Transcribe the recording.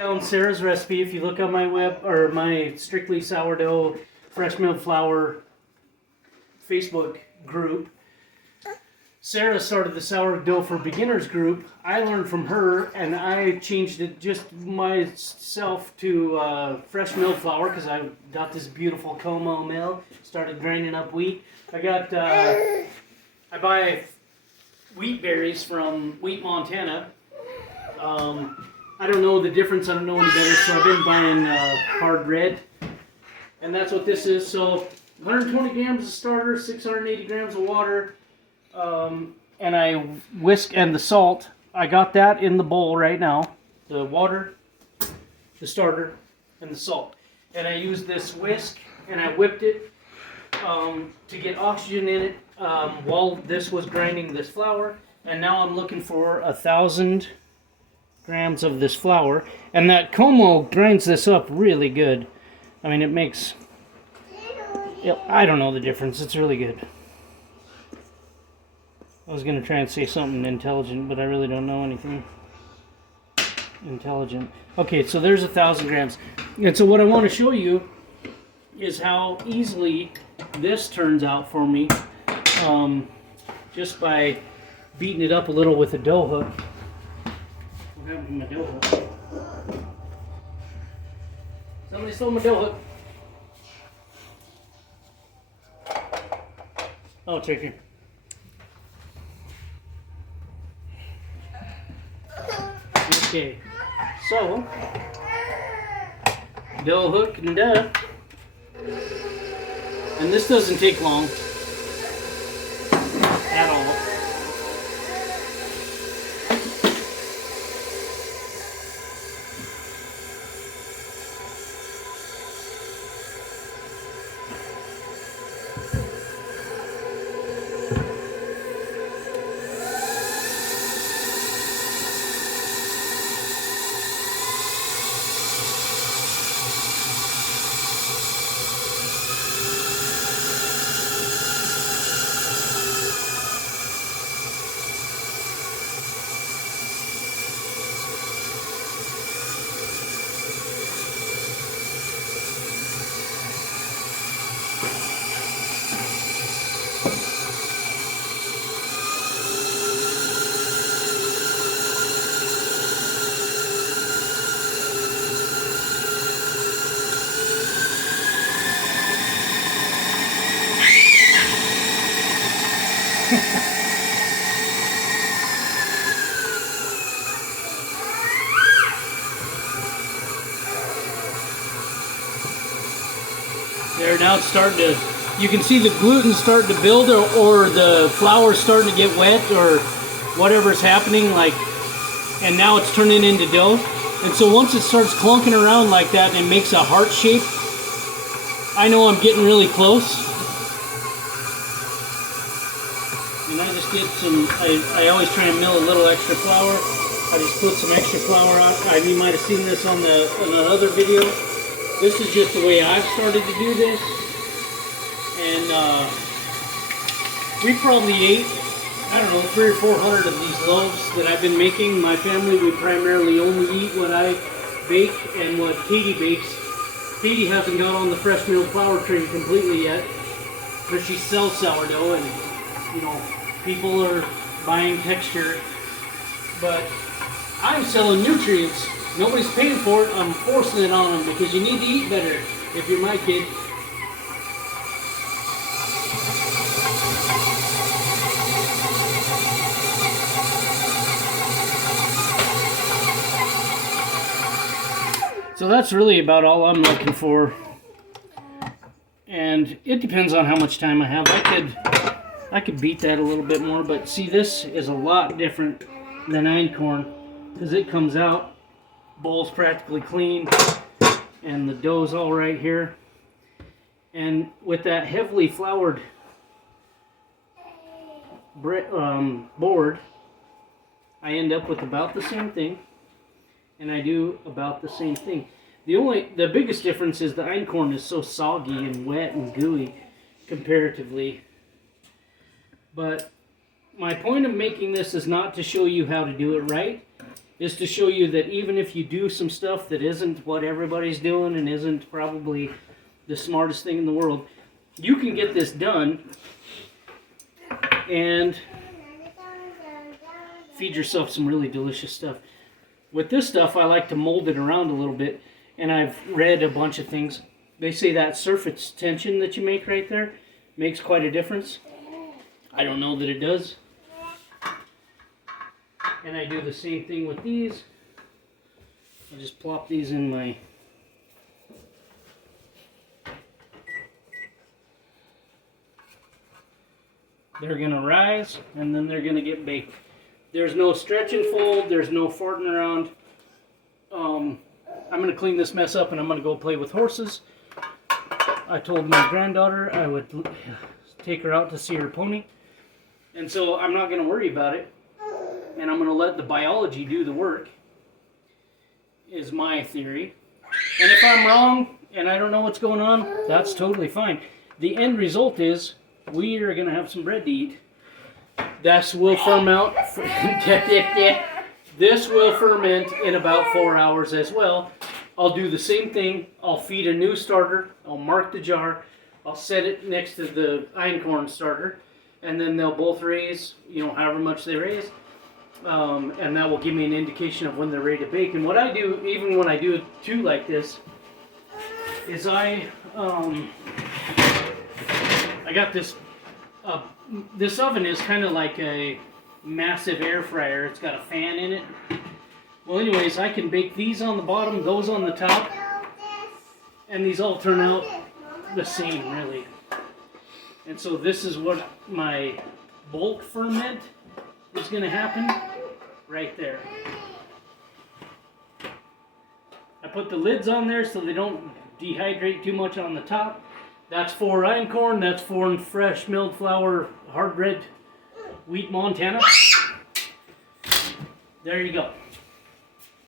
Found Sarah's recipe. If you look on my web or my Strictly Sourdough Fresh Milled Flour Facebook group, Sarah started the Sourdough for Beginners group. I learned from her and I changed it just myself to fresh milled flour because I got this beautiful Como mill. Started grinding up wheat. I buy wheat berries from Wheat, Montana. I don't know the difference. I don't know any better, so I've been buying hard red, and that's what this is. So 120 grams of starter, 680 grams of water, and I whisk, and the salt. I got that in the bowl right now. The water, the starter, and the salt. And I used this whisk, and I whipped it to get oxygen in it while this was grinding this flour. And now I'm looking for 1,000 grams of this flour, and that Como grinds this up really good. I mean, it makes, I don't know the difference. It's really good. I was going to try and say something intelligent, but I really don't know anything intelligent. Okay, so there's 1,000 grams. And so what I want to show you is how easily this turns out for me, just by beating it up a little with a dough hook. What happened to my dough hook? Somebody stole my dough hook. Oh, it's right here. Okay, so dough hook and duh. And this doesn't take long at all. There, now it's starting to, you can see the gluten starting to build, or the flour starting to get wet, or whatever's happening, like, and now it's turning into dough. And so once it starts clunking around like that and makes a heart shape, I know I'm getting really close. And I just get some, I always try and mill a little extra flour. I just put some extra flour on. You might have seen this on another video. This is just the way I've started to do this. And we probably ate, I don't know, 300 or 400 of these loaves that I've been making. My family, we primarily only eat what I bake and what Katie bakes. Katie hasn't got on the fresh milled flour train completely yet, because she sells sourdough, and you know, people are buying texture. But I'm selling nutrients. Nobody's paying for it. I'm forcing it on them because you need to eat better if you're my kid. So that's really about all I'm looking for. And it depends on how much time I have. I could beat that a little bit more, but see, this is a lot different than einkorn because it comes out, bowl's practically clean, and the dough's all right here. And with that heavily floured board, I end up with about the same thing, and I do about the same thing. The biggest difference is the einkorn is so soggy and wet and gooey comparatively. But my point of making this is not to show you how to do it right. is to show you that even if you do some stuff that isn't what everybody's doing and isn't probably the smartest thing in the world, you can get this done and feed yourself some really delicious stuff. With this stuff, I like to mold it around a little bit, and I've read a bunch of things. They say that surface tension that you make right there makes quite a difference. I don't know that it does. And I do the same thing with these. I just plop these in my... They're going to rise, and then they're going to get baked. There's no stretch and fold. There's no farting around. I'm going to clean this mess up, and I'm going to go play with horses. I told my granddaughter I would take her out to see her pony. And so I'm not going to worry about it. And I'm going to let the biology do the work, is my theory. And if I'm wrong, and I don't know what's going on, that's totally fine. The end result is we are going to have some bread to eat. This will ferment. This will ferment in about 4 hours as well. I'll do the same thing. I'll feed a new starter. I'll mark the jar. I'll set it next to the einkorn starter. And then they'll both raise, however much they raise. And that will give me an indication of when they're ready to bake. And what I do, even when I do two like this, is I got this, this oven is kind of like a massive air fryer. It's got a fan in it. Well, anyways, I can bake these on the bottom, those on the top, and these all turn out the same, really. And so this is what my bulk ferment is going to happen right there. I put the lids on there so they don't dehydrate too much on the top. That's for einkorn, that's for fresh milled flour, hard red wheat Montana. There you go.